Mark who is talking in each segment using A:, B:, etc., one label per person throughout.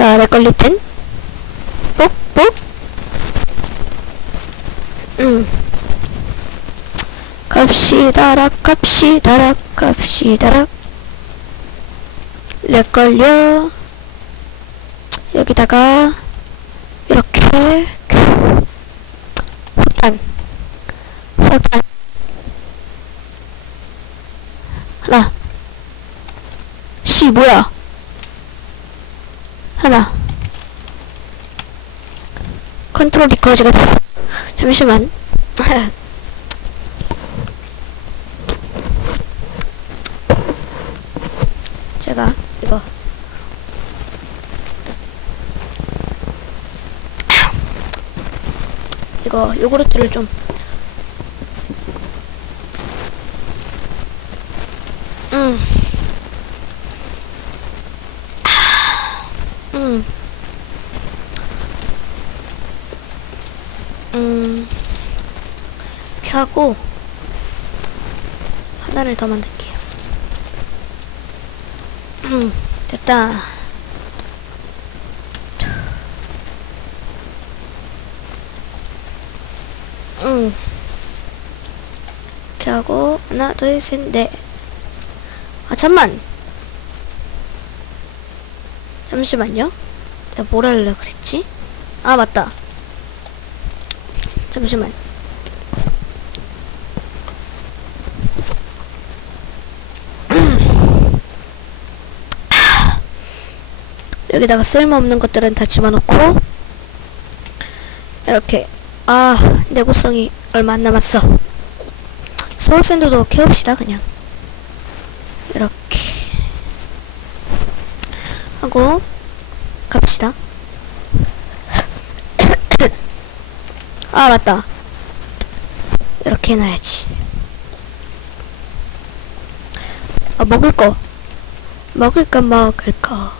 A: 자, 내 걸릴 땐. 뽁뽁. 음. 갑시다락, 갑시다락, 갑시다락. 렉 걸려. 여기다가, 이렇게, 석탄. 석탄. 하나. 씨, 뭐야. 하나. 컨트롤 리커즈가 됐어. 잠시만. 제가 이거 이거 요구르트를 좀 음. 음. 음. 이렇게 하고 하나를 더 만들게요. 음, 됐다. 음. 이렇게 하고 하나, 둘, 셋, 넷. 아 잠만. 잠시만요. 내가 뭘 하려고 그랬지? 아 맞다. 잠시만. 여기다가 쓸모없는 것들은 다 집어넣고 이렇게. 아 내구성이 얼마 안 남았어. 소울샌드도 캐웁시다 그냥. 이렇게. 하고 갑시다. 아 맞다. 이렇게 해놔야지. 아 먹을 거. 먹을 거 먹을 거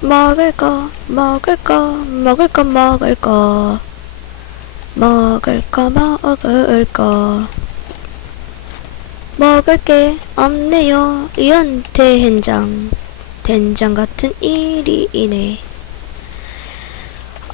A: 먹을 거 먹을 거 먹을 거 먹을 거. 먹을 거 먹을 거. 먹을 게 없네요 이런 대hen장. 된장 같은 일이 이네.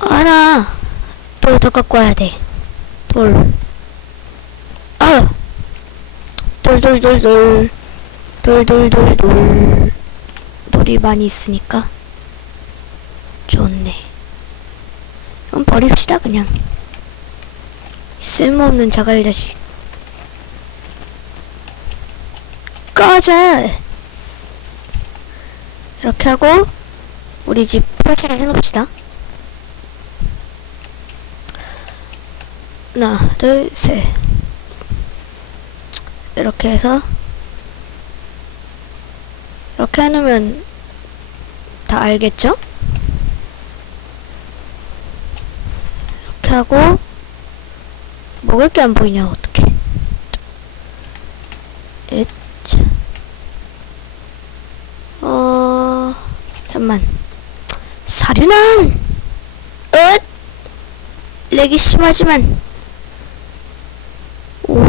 A: 아나 돌 더 갖고 와야 돼 돌. 아! 돌돌돌돌. 돌돌돌돌. 돌이 많이 있으니까 좋네 그럼 버립시다 그냥. 쓸모없는 자갈 자식. 꺼져! 이렇게 하고 우리 집 설치를 해놓읍시다. 하나 둘셋. 이렇게 해서 이렇게 해놓으면 다 알겠죠? 이렇게 하고 먹을 게 안 보이냐 엣. 어 잠만. 사륜한 엇 렉이 심하지만. 오.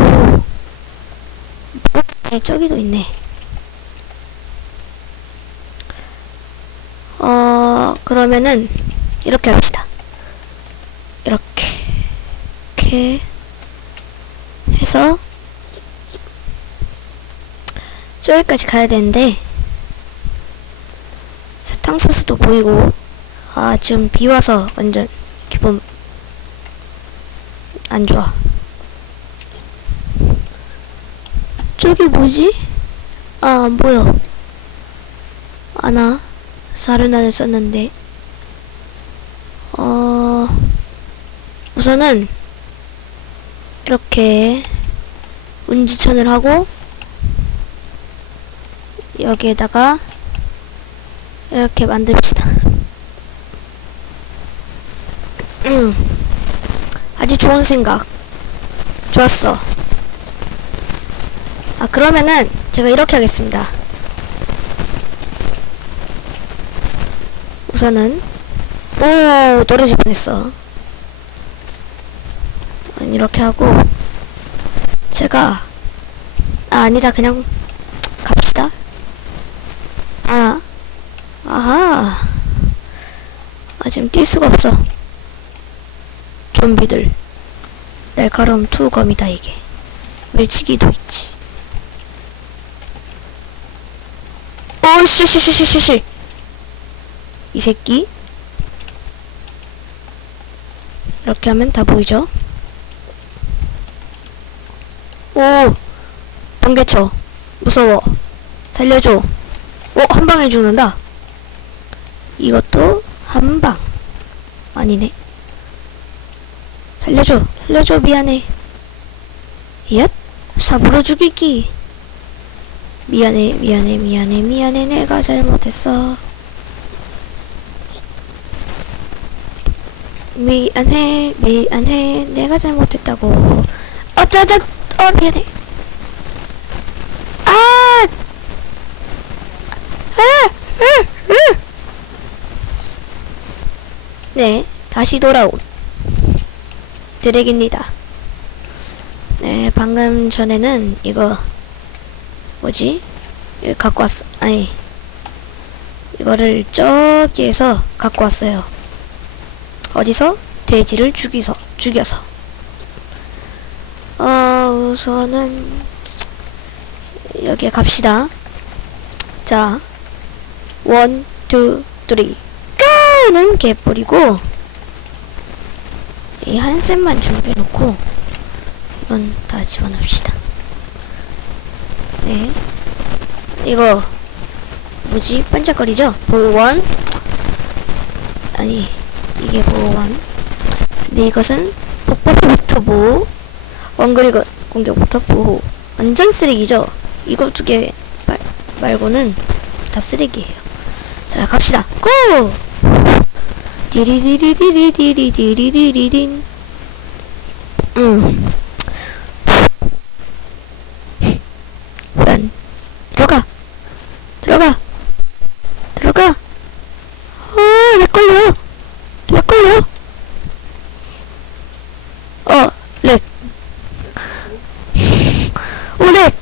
A: 네, 저기도 있네. 어 그러면은 이렇게 합시다. 이렇게 이렇게 해서 저기까지 가야 되는데 사탕수수도 보이고 아 지금 비 와서 완전 기분 안 좋아. 저기 뭐지? 아 안 보여. 아나 사르난을 썼는데. 어 우선은 이렇게 운지천을 하고 여기에다가 이렇게 만듭시다. 음, 아주 좋은 생각. 좋았어. 아 그러면은 제가 이렇게 하겠습니다. 우선은 오 떨어질 뻔했어. 이렇게 하고 제가 아 아니다. 그냥 갑시다. 아 아하. 아 지금 뛸 수가 없어. 좀비들. 날카로움 투검이다 이게. 밀치기도 있지. 오씨씨씨씨씨. 이 새끼. 이렇게 하면 다 보이죠 오 번개쳐. 무서워. 살려줘. 오 한방에 죽는다. 이것도 한방. 아니네. 살려줘. 살려줘 미안해. 얏 사부로 죽이기. 미안해 미안해 미안해 미안해. 내가 잘못했어. 미안해 미안해. 내가 잘못했다고. 어쩌자 어 미안해 아 아! 으! 으! 네, 다시 돌아온 드랙입니다. 네, 방금 전에는 이거 뭐지? 이거 갖고 왔어. 아니, 이거를 저기에서 갖고 왔어요. 어디서? 돼지를 죽이서 죽여서. 어, 우선은 여기에 갑시다. 자, 원, 투, 쓰리. 는 개뿔이고 이 한 셋만 준비해놓고 이건 다 집어넣읍시다. 네. 이거 뭐지? 반짝거리죠? 보원. 아니 이게 보원. 근데 이것은 폭발부터 보호 원거리 공격부터 보호 완전 쓰레기죠 이거 두 개 말고는 다 쓰레기예요 자 갑시다 고! 디리디리디리디리디리디린 음. 난 들어가 들어가 들어가 아, 렉 걸려 렉 걸려 어, 렉 오, 렉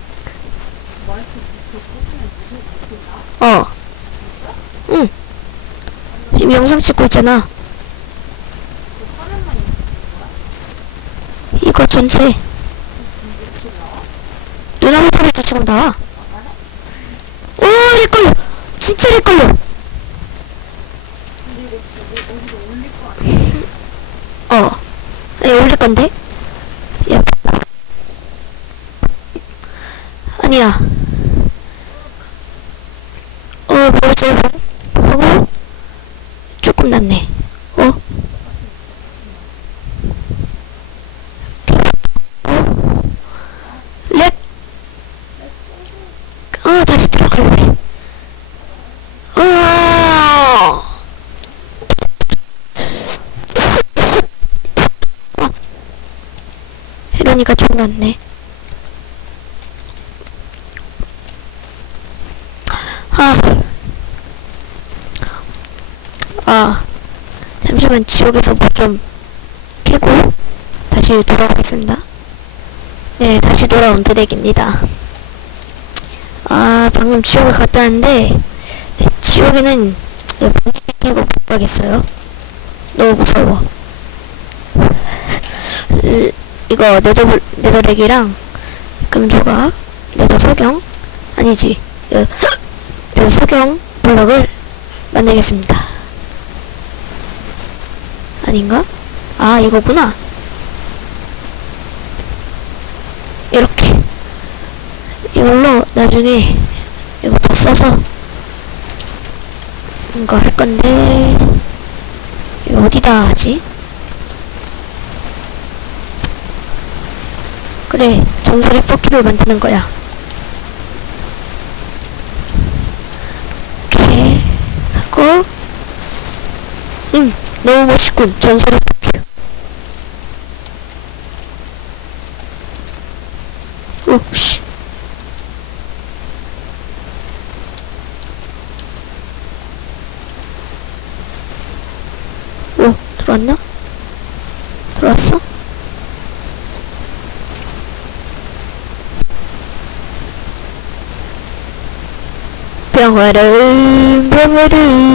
A: 어, 응 지금 영상 찍고 있잖아. 이거 전체 누나 모터리도 지금 나와. 오, 렉걸려. 진짜 렉걸려. 어. 예, 올릴 건데? 예. 아니야. 어, 뭐지, 하고, 조금 낫네. 어? 어? 렉! 어! 어. 이러니까 좀 낫네. 아. 아, 잠시만 지옥에서 뭐 좀 캐고 다시 돌아오겠습니다. 네, 다시 돌아온 드랙입니다. 아, 방금 지옥을 갔다 왔는데 네, 지옥에는 번개 끼고 못 가겠어요. 너무 무서워. 으, 이거 네더 네더렉이랑 금조각, 네더 석영 아니지, 그, 네더 석영 블럭을 만들겠습니다. 아닌가? 아 이거구나 이렇게 이걸로 나중에 이거 다 써서 이거 할 건데. 어디다 하지? 그래 전설의 포키를 만드는 거야. 이렇게 하고. 응 너무 멋있군 전설의 포키 오씨 오 들어왔나? 들어왔어? 병아름 병아름